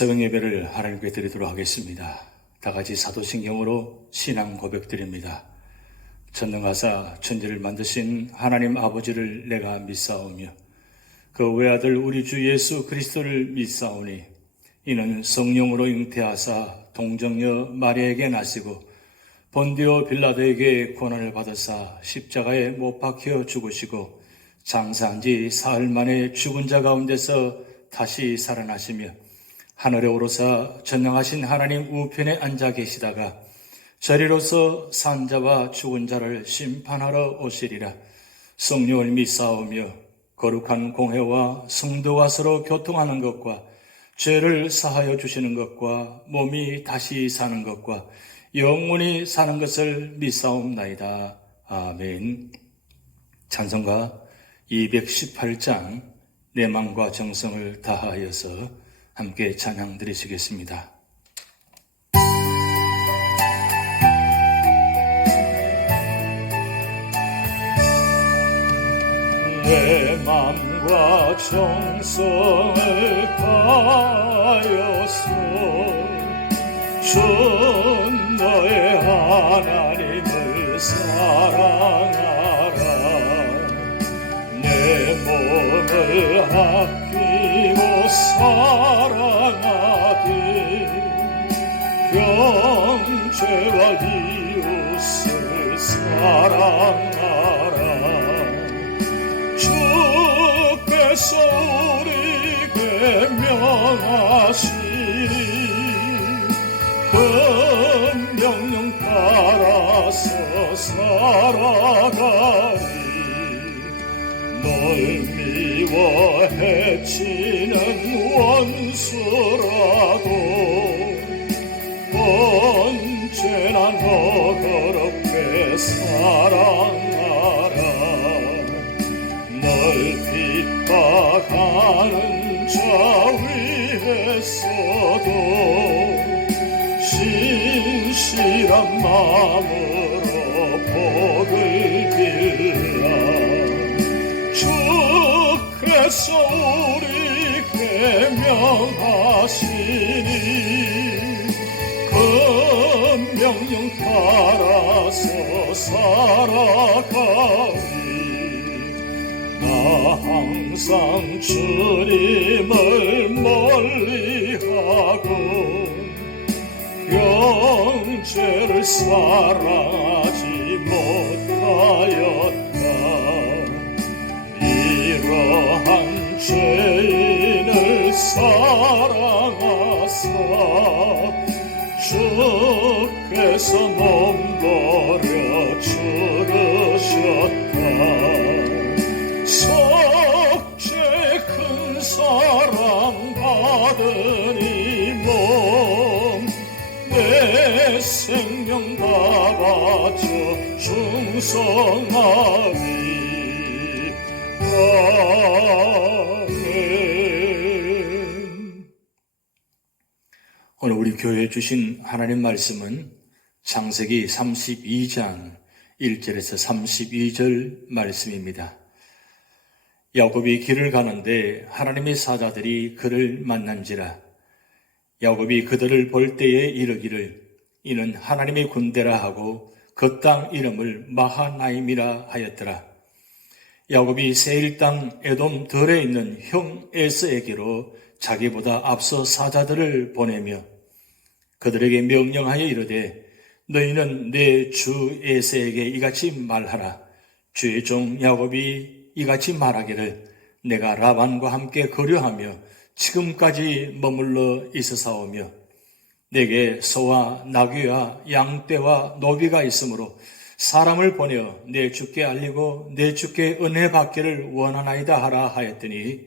새벽 예배를 하나님께 드리도록 하겠습니다. 다 같이 사도신경으로 신앙 고백드립니다. 전능하사 천지를 만드신 하나님 아버지를 내가 믿사오며 그 외아들 우리 주 예수 그리스도를 믿사오니 이는 성령으로 잉태하사 동정녀 마리아에게 나시고 본디오 빌라도에게 고난을 받으사 십자가에 못 박혀 죽으시고 장사한 지 사흘 만에 죽은 자 가운데서 다시 살아나시며 하늘에 오르사 전능하신 하나님 우편에 앉아 계시다가 저리로서 산자와 죽은 자를 심판하러 오시리라. 성령을 믿사오며 거룩한 공회와 성도와 서로 교통하는 것과 죄를 사하여 주시는 것과 몸이 다시 사는 것과 영원히 사는 것을 믿사옵나이다. 아멘. 찬송가 218장 내 맘과 정성을 다하여서 함께 찬양 드리시겠습니다. 내 맘과 정성을 다하여서 주 너의 하나님을 사랑하라. 내 몸을 아끼고 사랑하되 형제와 이웃을 사랑하라. 주께서 우리에게 명하시니 그 명령 따라서 살아가리. 널 미워 해치는 원수라도 언제나 너 그렇게 사랑하라. 널 핍박하는 자 위에서도 신실한 마음으로 복을 빌라. 주께서 우리에게 명하시니 그 명령 따라서 살아가리. 나 항상 주님을 멀리하고 형제를 사랑하지 못하였다. 이러한 죄인을 사랑하사 주께서 몸버려 죽으셨다. 속죄 큰 사랑 받으니 몸 내 생명 다 바쳐 충성하리. 오늘 우리 교회에 주신 하나님 말씀은 창세기 32장 1절에서 32절 말씀입니다. 야곱이 길을 가는데 하나님의 사자들이 그를 만난지라. 야곱이 그들을 볼 때에 이르기를 이는 하나님의 군대라 하고 그 땅 이름을 마하나임이라 하였더라. 야곱이 세일 땅 에돔 들에 있는 형 에서에게로 자기보다 앞서 사자들을 보내며 그들에게 명령하여 이르되 너희는 내 주 에서에게 이같이 말하라. 주의 종 야곱이 이같이 말하기를 내가 라반과 함께 거류하며 지금까지 머물러 있어사오며 내게 소와 나귀와 양떼와 노비가 있으므로 사람을 보내어 내 주께 알리고 내 주께 은혜 받기를 원하나이다 하라 하였더니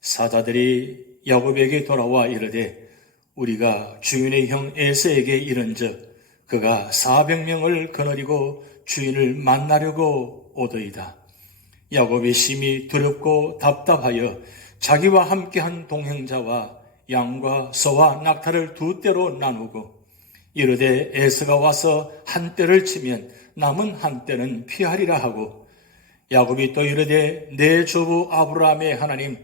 사자들이 야곱에게 돌아와 이르되 우리가 주인의 형 에서에게 이른즉 그가 400명을 거느리고 주인을 만나려고 오더이다. 야곱이 심히 두렵고 답답하여 자기와 함께한 동행자와 양과 소와 낙타를 두 떼로 나누고 이르되 에서가 와서 한 떼를 치면 남은 한 떼는 피하리라 하고 야곱이 또 이르되 내 조부 아브라함의 하나님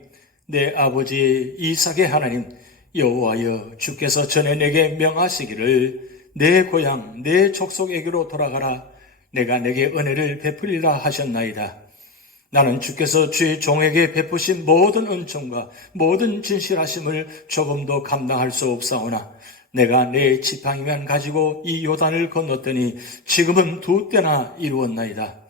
내 아버지 이삭의 하나님 여호와여, 주께서 전에 내게 명하시기를 내 고향 내 족속에게로 돌아가라. 내가 내게 은혜를 베풀리라 하셨나이다. 나는 주께서 주의 종에게 베푸신 모든 은총과 모든 진실하심을 조금도 감당할 수 없사오나 내가 내 지팡이만 가지고 이 요단을 건넜더니 지금은 2때나 이루었나이다.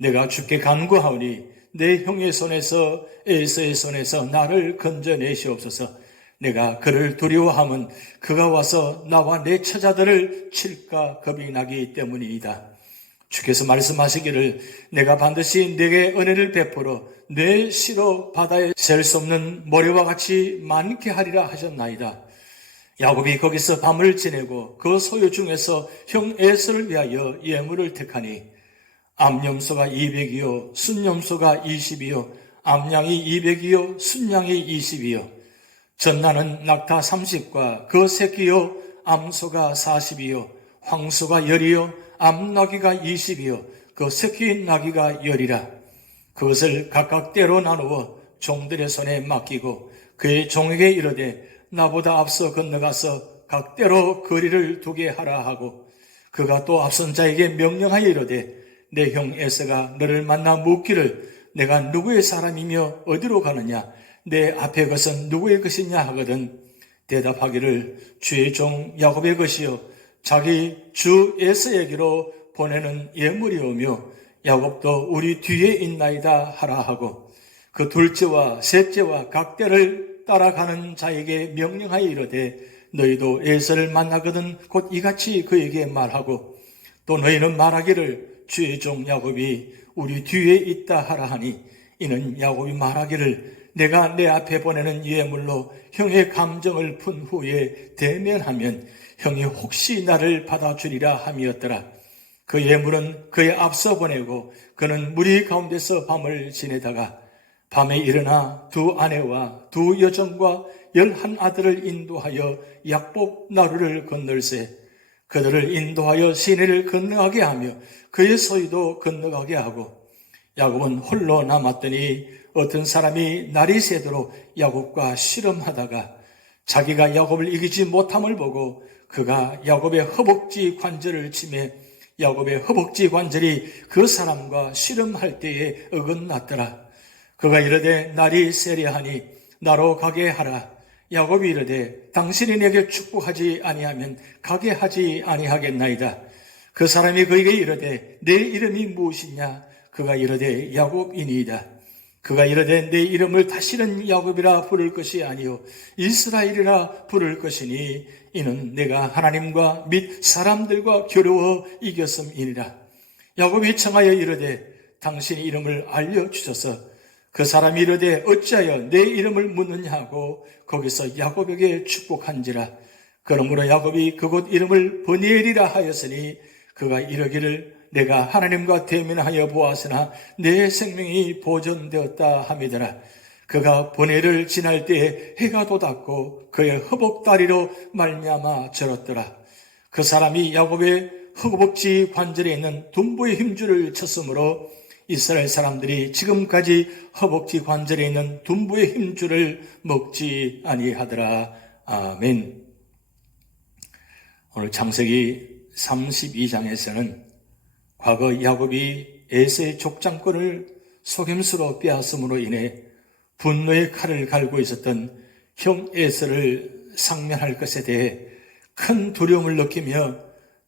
내가 주께 간구하오니 내 형의 손에서 에서의 손에서 나를 건져내시옵소서. 내가 그를 두려워함은 그가 와서 나와 내 처자들을 칠까 겁이 나기 때문이다. 주께서 말씀하시기를 내가 반드시 내게 은혜를 베풀어 내 시로 바다에 셀 수 없는 모래와 같이 많게 하리라 하셨나이다. 야곱이 거기서 밤을 지내고 그 소유 중에서 형 에서를 위하여 예물을 택하니 암염소가 200이요 순염소가 20이요 암양이 200이요 순양이 20이요 전나는 낙타 30과 그 새끼요 암소가 40이요 황소가 10이요 암나귀가 20이요 그 새끼 나귀가 10이라. 그것을 각각 때로 나누어 종들의 손에 맡기고 그의 종에게 이르되 나보다 앞서 건너가서 각 때로 거리를 두게 하라 하고 그가 또 앞선 자에게 명령하여 이르되 내 형 에서가 너를 만나 묻기를 내가 누구의 사람이며 어디로 가느냐 내 앞에 것은 누구의 것이냐 하거든 대답하기를 주의 종 야곱의 것이요 자기 주 에서에게로 보내는 예물이오며 야곱도 우리 뒤에 있나이다 하라 하고 그 둘째와 셋째와 각 때를 따라가는 자에게 명령하여 이르되 너희도 에서를 만나거든 곧 이같이 그에게 말하고 또 너희는 말하기를 주의 종 야곱이 우리 뒤에 있다 하라 하니 이는 야곱이 말하기를 내가 내 앞에 보내는 예물로 형의 감정을 푼 후에 대면하면 형이 혹시 나를 받아주리라 함이었더라. 그 예물은 그의 앞서 보내고 그는 무리 가운데서 밤을 지내다가 밤에 일어나 2 아내와 2 여종과 11 아들을 인도하여 약복 나루를 건널세 그들을 인도하여 시내를 건너가게 하며 그의 소유도 건너가게 하고 야곱은 홀로 남았더니 어떤 사람이 날이 새도록 야곱과 씨름하다가 자기가 야곱을 이기지 못함을 보고 그가 야곱의 허벅지 관절을 치매 야곱의 허벅지 관절이 그 사람과 씨름할 때에 어긋났더라. 그가 이르되 날이 세려하니 나로 가게 하라. 야곱이 이르되 당신이 내게 축복하지 아니하면 가게 하지 아니하겠나이다. 그 사람이 그에게 이르되 내 이름이 무엇이냐? 그가 이르되 야곱이니이다. 그가 이르되 내 이름을 다시는 야곱이라 부를 것이 아니요 이스라엘이라 부를 것이니 이는 내가 하나님과 및 사람들과 겨루어 이겼음이니라. 야곱이 청하여 이르되 당신의 이름을 알려주셔서 그 사람이 이르되 어찌하여 내 이름을 묻느냐 하고 거기서 야곱에게 축복한지라. 그러므로 야곱이 그곳 이름을 버니엘이라 하였으니 그가 이르기를 내가 하나님과 대면하여 보았으나 내 생명이 보존되었다 함이더라. 그가 버니엘을 지날 때에 해가 돋았고 그의 허벅다리로 말미암아 절었더라. 그 사람이 야곱의 허벅지 관절에 있는 둔부의 힘줄을 쳤으므로 이스라엘 사람들이 지금까지 허벅지 관절에 있는 둔부의 힘줄을 먹지 아니하더라. 아멘. 오늘 창세기 32장에서는 과거 야곱이 에서의 족장권을 속임수로 빼앗음으로 인해 분노의 칼을 갈고 있었던 형 에서를 상면할 것에 대해 큰 두려움을 느끼며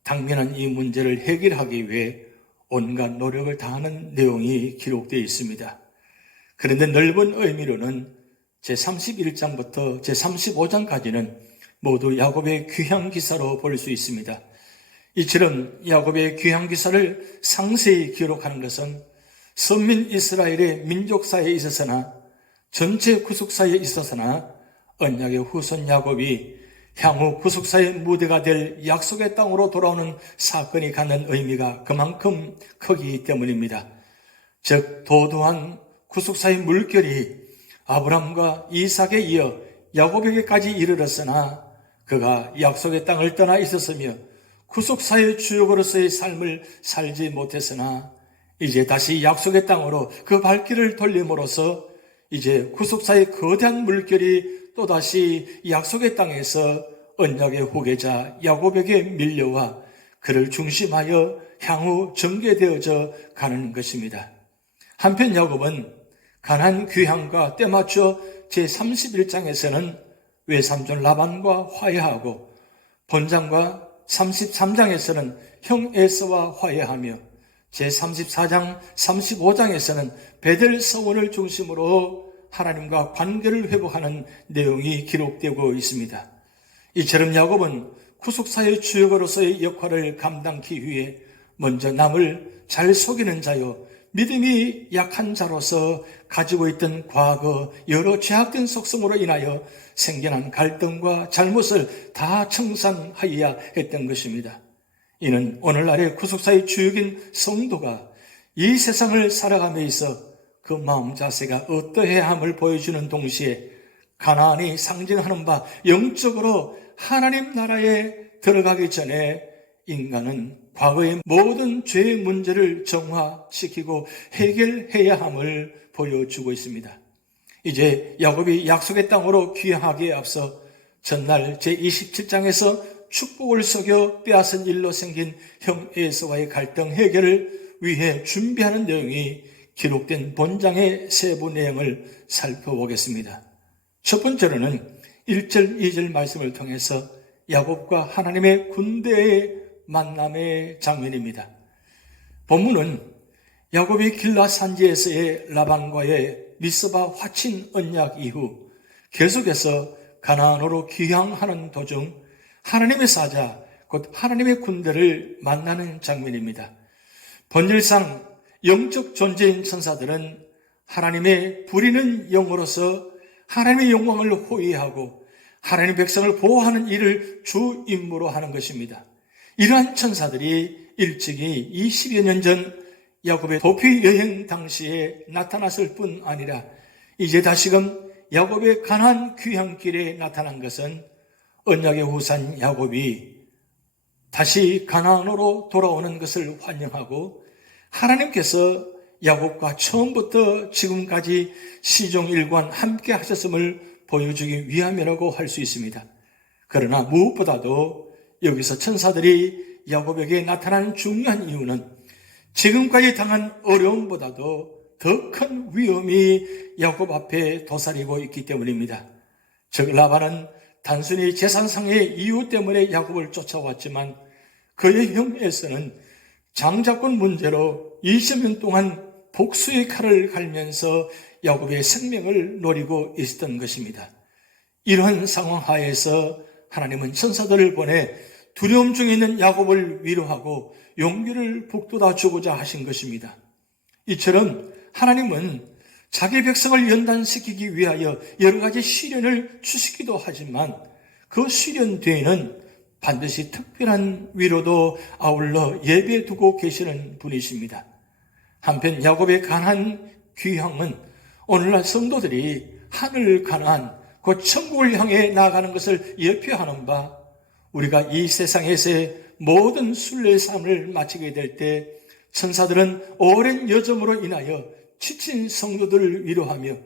당면한 이 문제를 해결하기 위해 온갖 노력을 다하는 내용이 기록되어 있습니다. 그런데 넓은 의미로는 제31장부터 제35장까지는 모두 야곱의 귀향기사로 볼 수 있습니다. 이처럼 야곱의 귀향기사를 상세히 기록하는 것은 선민 이스라엘의 민족사에 있어서나 전체 구속사에 있어서나 언약의 후손 야곱이 향후 구속사의 무대가 될 약속의 땅으로 돌아오는 사건이 갖는 의미가 그만큼 크기 때문입니다. 즉 도도한 구속사의 물결이 아브람과 이삭에 이어 야곱에게까지 이르렀으나 그가 약속의 땅을 떠나 있었으며 구속사의 주역으로서의 삶을 살지 못했으나 이제 다시 약속의 땅으로 그 발길을 돌림으로써 이제 구속사의 거대한 물결이 또다시 약속의 땅에서 언약의 후계자 야곱에게 밀려와 그를 중심하여 향후 전개되어져 가는 것입니다. 한편 야곱은 가나안 귀향과 때맞춰 제31장에서는 외삼촌 라반과 화해하고 본장과 33장에서는 형 에서와 화해하며 제34장, 35장에서는 베델 서원을 중심으로 하나님과 관계를 회복하는 내용이 기록되고 있습니다. 이처럼 야곱은 구속사의 주역으로서의 역할을 감당하기 위해 먼저 남을 잘 속이는 자요, 믿음이 약한 자로서 가지고 있던 과거 여러 죄악된 속성으로 인하여 생겨난 갈등과 잘못을 다 청산하여야 했던 것입니다. 이는 오늘날의 구속사의 주역인 성도가 이 세상을 살아감에 있어 그 마음 자세가 어떠해야 함을 보여주는 동시에 가나안이 상징하는 바 영적으로 하나님 나라에 들어가기 전에 인간은 과거의 모든 죄의 문제를 정화시키고 해결해야 함을 보여주고 있습니다. 이제 야곱이 약속의 땅으로 귀향하기에 앞서 전날 제27장에서 축복을 속여 빼앗은 일로 생긴 형 에서와의 갈등 해결을 위해 준비하는 내용이 기록된 본장의 세부 내용을 살펴보겠습니다. 첫 번째로는 1절, 2절 말씀을 통해서 야곱과 하나님의 군대의 만남의 장면입니다. 본문은 야곱이 길라 산지에서의 라반과의 미스바 화친 언약 이후 계속해서 가나안으로 귀향하는 도중 하나님의 사자, 곧 하나님의 군대를 만나는 장면입니다. 본질상 영적 존재인 천사들은 하나님의 부리는 영으로서 하나님의 영광을 호위하고 하나님의 백성을 보호하는 일을 주 임무로 하는 것입니다. 이러한 천사들이 일찍이 20여 년 전 야곱의 도피 여행 당시에 나타났을 뿐 아니라 이제 다시금 야곱의 가나안 귀향길에 나타난 것은 언약의 후산 야곱이 다시 가나안으로 돌아오는 것을 환영하고 하나님께서 야곱과 처음부터 지금까지 시종일관 함께 하셨음을 보여주기 위함이라고 할 수 있습니다. 그러나 무엇보다도 여기서 천사들이 야곱에게 나타나는 중요한 이유는 지금까지 당한 어려움보다도 더 큰 위험이 야곱 앞에 도사리고 있기 때문입니다. 즉 라반은 단순히 재산상의 이유 때문에 야곱을 쫓아왔지만 그의 형 에서는 장자권 문제로 20년 동안 복수의 칼을 갈면서 야곱의 생명을 노리고 있었던 것입니다. 이러한 상황 하에서 하나님은 천사들을 보내 두려움 중에 있는 야곱을 위로하고 용기를 북돋아 주고자 하신 것입니다. 이처럼 하나님은 자기 백성을 연단시키기 위하여 여러 가지 시련을 주시기도 하지만 그 시련 뒤에는 반드시 특별한 위로도 아울러 예비해 두고 계시는 분이십니다. 한편 야곱의 가나안 귀향은 오늘날 성도들이 하늘 가나안 곧 천국을 향해 나아가는 것을 예표하는 바 우리가 이 세상에서의 모든 순례의 삶을 마치게 될 때 천사들은 오랜 여정으로 인하여 지친 성도들을 위로하며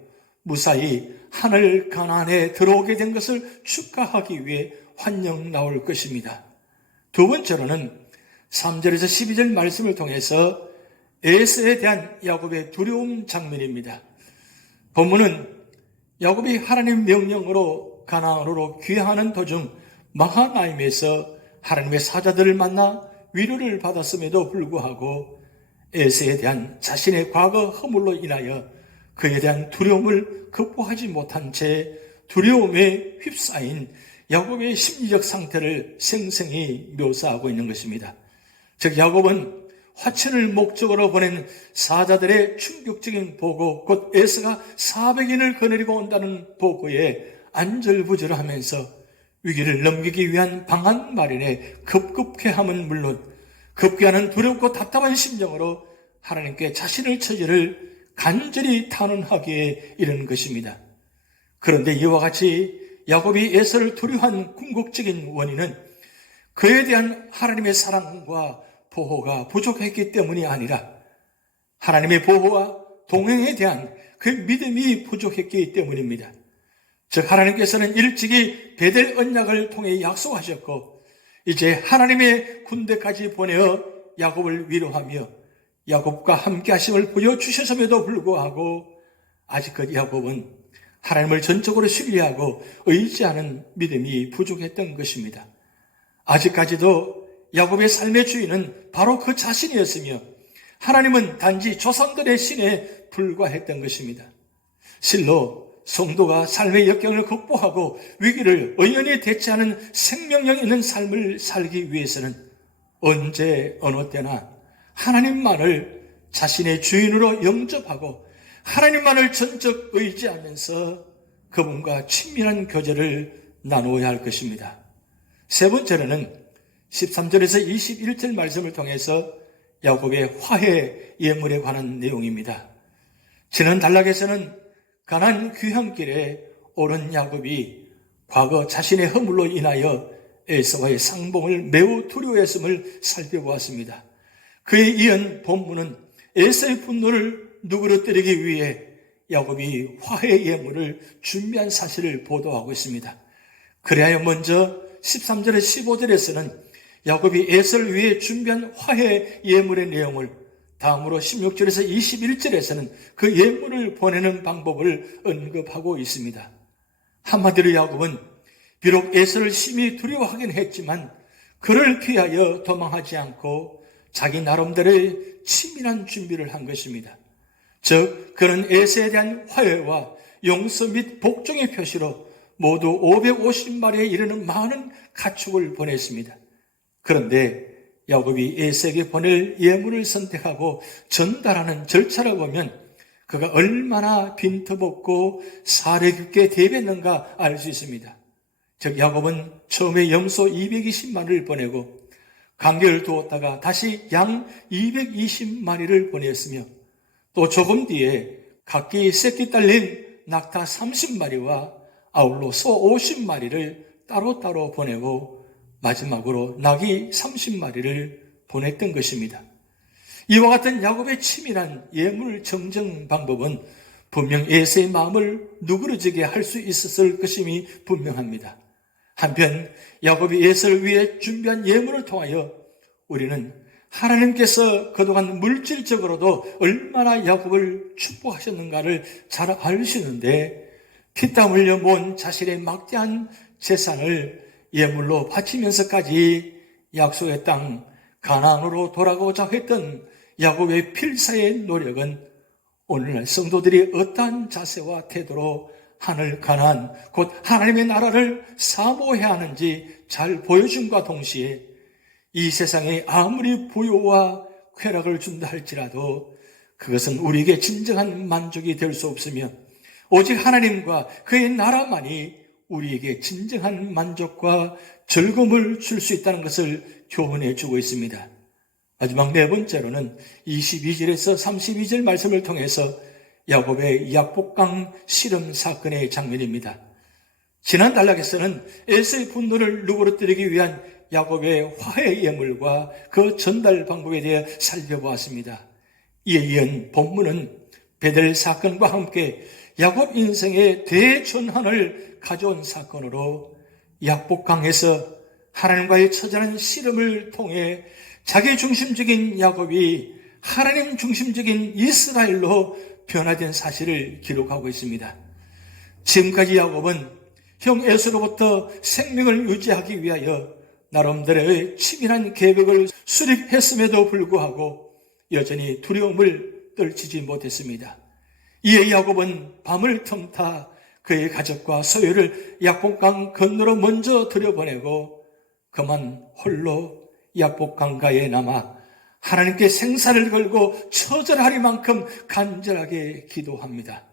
무사히 하늘 가나안에 들어오게 된 것을 축하하기 위해 환영 나올 것입니다. 두 번째로는 3절에서 12절 말씀을 통해서 에서에 대한 야곱의 두려움 장면입니다. 본문은 야곱이 하나님 명령으로 가나안으로 귀향하는 도중 마하나임에서 하나님의 사자들을 만나 위로를 받았음에도 불구하고 에서에 대한 자신의 과거 허물로 인하여 그에 대한 두려움을 극복하지 못한 채 두려움에 휩싸인 야곱의 심리적 상태를 생생히 묘사하고 있는 것입니다. 즉 야곱은 화친을 목적으로 보낸 사자들의 충격적인 보고 곧 에서가 400인을 거느리고 온다는 보고에 안절부절하면서 위기를 넘기기 위한 방안 마련에 급급해함은 물론 급기야는 두렵고 답답한 심정으로 하나님께 자신의 처지를 간절히 탄원하기에 이른 것입니다. 그런데 이와 같이 야곱이 에서를 두려워한 궁극적인 원인은 그에 대한 하나님의 사랑과 보호가 부족했기 때문이 아니라 하나님의 보호와 동행에 대한 그 믿음이 부족했기 때문입니다. 즉 하나님께서는 일찍이 베델 언약을 통해 약속하셨고 이제 하나님의 군대까지 보내어 야곱을 위로하며 야곱과 함께 하심을 보여주셨음에도 불구하고 아직 그 야곱은 하나님을 전적으로 신뢰하고 의지하는 믿음이 부족했던 것입니다. 아직까지도 야곱의 삶의 주인은 바로 그 자신이었으며 하나님은 단지 조상들의 신에 불과했던 것입니다. 실로 성도가 삶의 역경을 극복하고 위기를 의연히 대처하는 생명력 있는 삶을 살기 위해서는 언제 어느 때나 하나님만을 자신의 주인으로 영접하고 하나님만을 전적 의지하면서 그분과 친밀한 교제를 나누어야 할 것입니다. 세 번째로는 13절에서 21절 말씀을 통해서 야곱의 화해 예물에 관한 내용입니다. 지난 단락에서는 가나안 귀향길에 오른 야곱이 과거 자신의 허물로 인하여 에사와의 상봉을 매우 두려워했음을 살펴보았습니다. 그에 이은 본문은 에사의 분노를 누그러뜨리기 위해 야곱이 화해 예물을 준비한 사실을 보도하고 있습니다. 그래야 먼저 13절에 15절에서는 야곱이 에사를 위해 준비한 화해 예물의 내용을, 다음으로 16절에서 21절에서는 그 예물을 보내는 방법을 언급하고 있습니다. 한마디로 야곱은 비록 에사를 심히 두려워하긴 했지만 그를 피하여 도망하지 않고 자기 나름대로의 치밀한 준비를 한 것입니다. 즉 그는 에사에 대한 화해와 용서 및 복종의 표시로 모두 550마리에 이르는 많은 가축을 보냈습니다. 그런데 야곱이 에사에게 보낼 예물을 선택하고 전달하는 절차를 보면 그가 얼마나 빈터벗고 사려 깊게 대비했는가 알 수 있습니다. 즉 야곱은 처음에 염소 220마리를 보내고 간격을 두었다가 다시 양 220마리를 보냈으며 또 조금 뒤에 각기 새끼 딸린 낙타 30마리와 아울러 소 50마리를 따로따로 보내고 마지막으로 낙이 30마리를 보냈던 것입니다. 이와 같은 야곱의 치밀한 예물 정정 방법은 분명 에사의 마음을 누그러지게 할 수 있었을 것임이 분명합니다. 한편 야곱이 에사를 위해 준비한 예물을 통하여 우리는 하나님께서 그동안 물질적으로도 얼마나 야곱을 축복하셨는가를 잘 알 수 있는데 피땀 흘려 모은 자신의 막대한 재산을 예물로 바치면서까지 약속의 땅 가나안으로 돌아가고자 했던 야곱의 필사의 노력은 오늘날 성도들이 어떠한 자세와 태도로 하늘 가나안 곧 하나님의 나라를 사모해야 하는지 잘 보여줌과 동시에 이 세상에 아무리 부요와 쾌락을 준다 할지라도 그것은 우리에게 진정한 만족이 될 수 없으며 오직 하나님과 그의 나라만이 우리에게 진정한 만족과 즐거움을 줄 수 있다는 것을 교훈해 주고 있습니다. 마지막 네 번째로는 22절에서 32절 말씀을 통해서 야곱의 약복강 실험 사건의 장면입니다. 지난 단락에서는 에사의 분노를 누그러뜨리기 위한 야곱의 화해 예물과 그 전달 방법에 대해 살펴보았습니다. 이에 이은 본문은 베델 사건과 함께 야곱 인생의 대전환을 가져온 사건으로 약복강에서 하나님과의 처절한 씨름을 통해 자기 중심적인 야곱이 하나님 중심적인 이스라엘로 변화된 사실을 기록하고 있습니다. 지금까지 야곱은 형 에서로부터 생명을 유지하기 위하여 나름대로의 치밀한 계획을 수립했음에도 불구하고 여전히 두려움을 떨치지 못했습니다. 이에 야곱은 밤을 틈타 그의 가족과 소유를 약복강 건너로 먼저 들여보내고 그만 홀로 약복강가에 남아 하나님께 생사를 걸고 처절하리만큼 간절하게 기도합니다.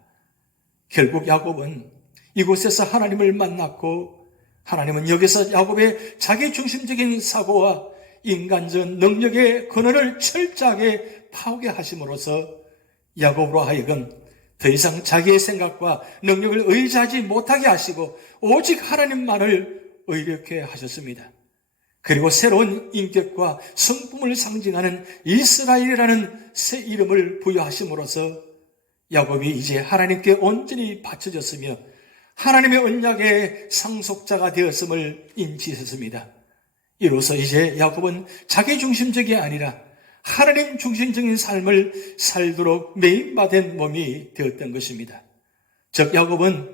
결국 야곱은 이곳에서 하나님을 만났고 하나님은 여기서 야곱의 자기중심적인 사고와 인간적 능력의 근원을 철저하게 파괴하심으로써 야곱으로 하여금 더 이상 자기의 생각과 능력을 의지하지 못하게 하시고 오직 하나님만을 의롭게 하셨습니다. 그리고 새로운 인격과 성품을 상징하는 이스라엘이라는 새 이름을 부여하심으로써 야곱이 이제 하나님께 온전히 바쳐졌으며 하나님의 언약의 상속자가 되었음을 인지했습니다. 이로써 이제 야곱은 자기 중심적이 아니라 하나님 중심적인 삶을 살도록 메인화된 몸이 되었던 것입니다. 즉 야곱은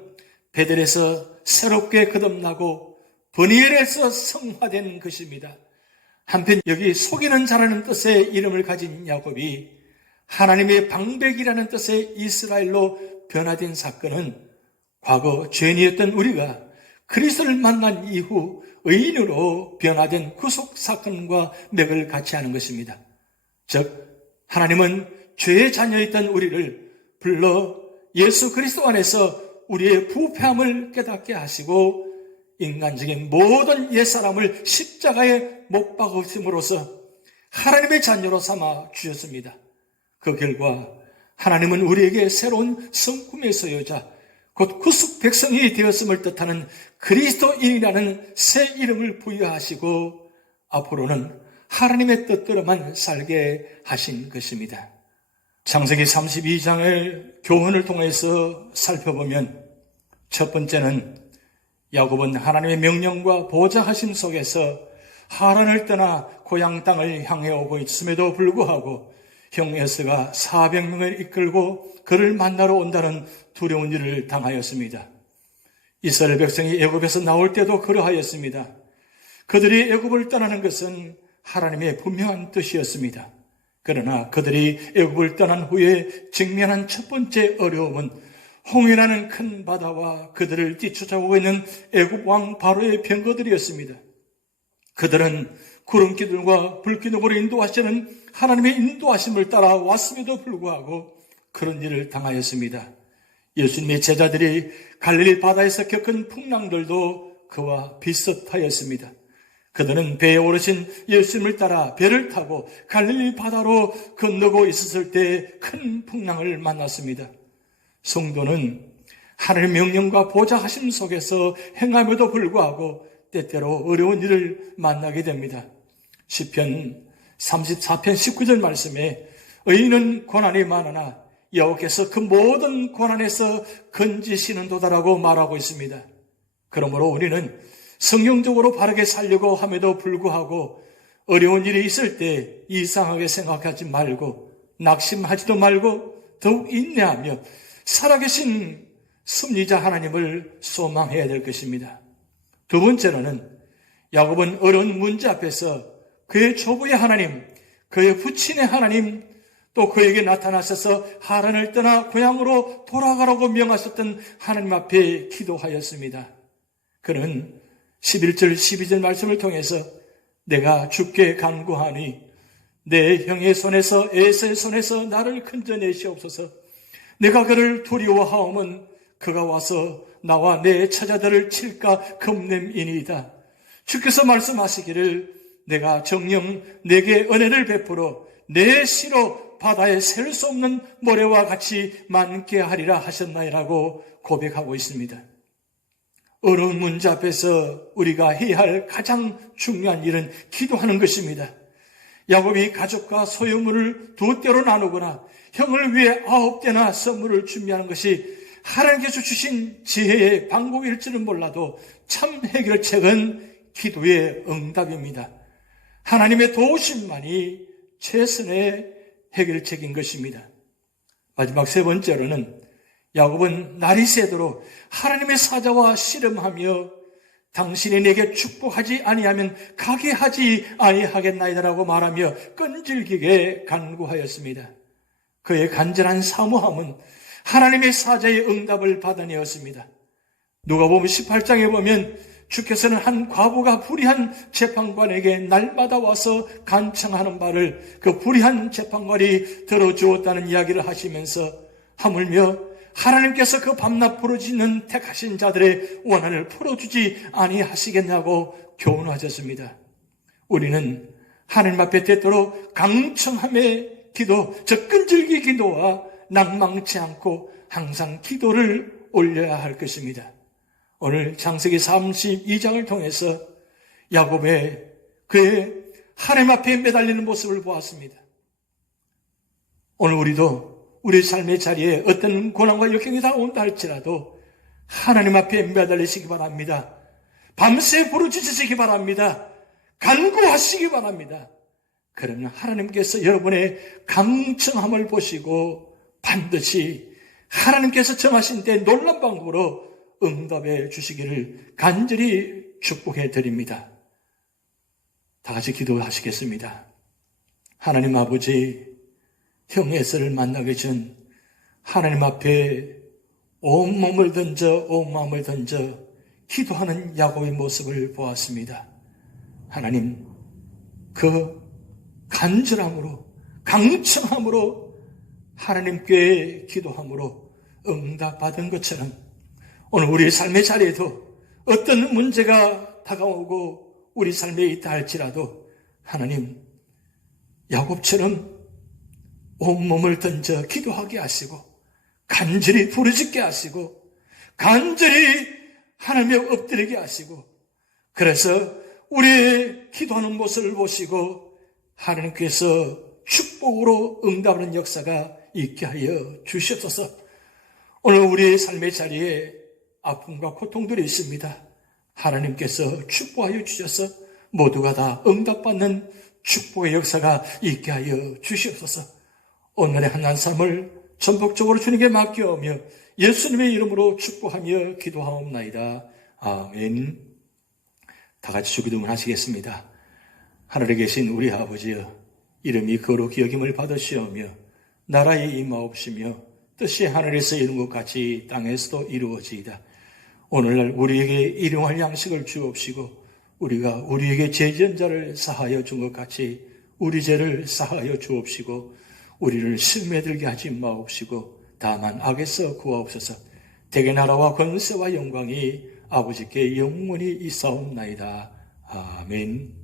베델에서 새롭게 거듭나고 브니엘에서 성화된 것입니다. 한편 여기 속이는 자라는 뜻의 이름을 가진 야곱이 하나님의 방백이라는 뜻의 이스라엘로 변화된 사건은 과거 죄인이었던 우리가 그리스도를 만난 이후 의인으로 변화된 구속 사건과 맥을 같이 하는 것입니다. 즉 하나님은 죄의 자녀였던 우리를 불러 예수 그리스도 안에서 우리의 부패함을 깨닫게 하시고 인간적인 모든 옛사람을 십자가에 못 박으심으로써 하나님의 자녀로 삼아 주셨습니다. 그 결과 하나님은 우리에게 새로운 성품의 소유자, 곧 구속 백성이 되었음을 뜻하는 그리스도인이라는 새 이름을 부여하시고 앞으로는 하나님의 뜻대로만 살게 하신 것입니다. 창세기 32장의 교훈을 통해서 살펴보면 첫 번째는 야곱은 하나님의 명령과 보좌하심 속에서 하란을 떠나 고향 땅을 향해 오고 있음에도 불구하고 형 에서가 400명을 이끌고 그를 만나러 온다는 두려운 일을 당하였습니다. 이스라엘 백성이 애굽에서 나올 때도 그러하였습니다. 그들이 애굽을 떠나는 것은 하나님의 분명한 뜻이었습니다. 그러나 그들이 애굽을 떠난 후에 직면한 첫 번째 어려움은 홍해라는 큰 바다와 그들을 뒤쫓아오고 있는 애굽 왕 바로의 병거들이었습니다. 그들은 구름기둥과 불기둥으로 인도하시는 하나님의 인도하심을 따라 왔음에도 불구하고 그런 일을 당하였습니다. 예수님의 제자들이 갈릴리 바다에서 겪은 풍랑들도 그와 비슷하였습니다. 그들은 배에 오르신 예수님을 따라 배를 타고 갈릴리 바다로 건너고 있었을 때 큰 풍랑을 만났습니다. 성도는 하나님의 명령과 보좌하심 속에서 행함에도 불구하고 때때로 어려운 일을 만나게 됩니다. 시편 34편 19절 말씀에 의인은 고난이 많으나 여호와께서 그 모든 고난에서 건지시는도다라고 말하고 있습니다. 그러므로 우리는 성경적으로 바르게 살려고 함에도 불구하고 어려운 일이 있을 때 이상하게 생각하지 말고 낙심하지도 말고 더욱 인내하며 살아계신 섭리자 하나님을 소망해야 될 것입니다. 두 번째로는 야곱은 어려운 문제 앞에서 그의 조부의 하나님, 그의 부친의 하나님, 또 그에게 나타나셔서 하란을 떠나 고향으로 돌아가라고 명하셨던 하나님 앞에 기도하였습니다. 그는 11절 12절 말씀을 통해서 내가 주께 간구하니 내 형의 손에서 에서의 손에서 나를 건져내시옵소서. 내가 그를 두려워하오면 그가 와서 나와 내 처자들을 칠까 겁냄이니이다. 주께서 말씀하시기를 내가 정녕 내게 은혜를 베풀어 내 시로 바다에 셀 수 없는 모래와 같이 많게 하리라 하셨나이라고 고백하고 있습니다. 어려운 문제 앞에서 우리가 해야 할 가장 중요한 일은 기도하는 것입니다. 야곱이 가족과 소유물을 2대로 나누거나 형을 위해 9대나 선물을 준비하는 것이 하나님께서 주신 지혜의 방법일지는 몰라도 참 해결책은 기도의 응답입니다. 하나님의 도우심만이 최선의 해결책인 것입니다. 마지막 세 번째로는 야곱은 날이 새도록 하나님의 사자와 씨름하며 당신이 내게 축복하지 아니하면 가게 하지 아니하겠나이다라고 말하며 끈질기게 간구하였습니다. 그의 간절한 사모함은 하나님의 사자의 응답을 받아내었습니다. 누가복음 18장에 보면 주께서는 한 과부가 불의한 재판관에게 날마다 와서 간청하는 바를 그 불의한 재판관이 들어주었다는 이야기를 하시면서 하물며 하나님께서 그 밤낮 부르짖는 택하신 자들의 원한을 풀어주지 아니하시겠냐고 교훈하셨습니다. 우리는 하나님 앞에 때때로 강청함의 기도, 즉 끈질기 기도와 낭망치 않고 항상 기도를 올려야 할 것입니다. 오늘 창세기 32장을 통해서 야곱의 그의 하나님 앞에 매달리는 모습을 보았습니다. 오늘 우리도 우리 삶의 자리에 어떤 고난과 역경이 다온다 할지라도 하나님 앞에 매달리시기 바랍니다. 밤새 부르짖으시기 바랍니다. 간구하시기 바랍니다. 그러면 하나님께서 여러분의 강청함을 보시고 반드시 하나님께서 정하신 때 놀라운 방법으로 응답해 주시기를 간절히 축복해 드립니다. 다 같이 기도하시겠습니다. 하나님 아버지, 형 에서를 만나기 전 하나님 앞에 온 몸을 던져 온 마음을 던져 기도하는 야곱의 모습을 보았습니다. 하나님, 그 간절함으로 강청함으로 하나님께 기도함으로 응답받은 것처럼 오늘 우리 삶의 자리에도 어떤 문제가 다가오고 우리 삶에 있다 할지라도 하나님, 야곱처럼 온몸을 던져 기도하게 하시고 간절히 부르짖게 하시고 간절히 하나님에 엎드리게 하시고, 그래서 우리의 기도하는 모습을 보시고 하나님께서 축복으로 응답하는 역사가 있게 하여 주시옵소서. 오늘 우리의 삶의 자리에 아픔과 고통들이 있습니다. 하나님께서 축복하여 주셔서 모두가 다 응답받는 축복의 역사가 있게 하여 주시옵소서. 오늘의 한 삶을 전폭적으로 주님께 맡겨오며 예수님의 이름으로 축복하며 기도하옵나이다. 아멘. 다 같이 주기도문 하시겠습니다. 하늘에 계신 우리 아버지여, 이름이 거룩히 여김을 받으시오며 나라에 임하옵시며 뜻이 하늘에서 이룬 것 같이 땅에서도 이루어지이다. 오늘날 우리에게 일용할 양식을 주옵시고 우리가 우리에게 죄지은 사하여 준 것 같이 우리 죄를 사하여 주옵시고 우리를 시험에 들게 하지 마옵시고 다만 악에서 구하옵소서. 대개 나라와 권세와 영광이 아버지께 영원히 있사옵나이다. 아멘.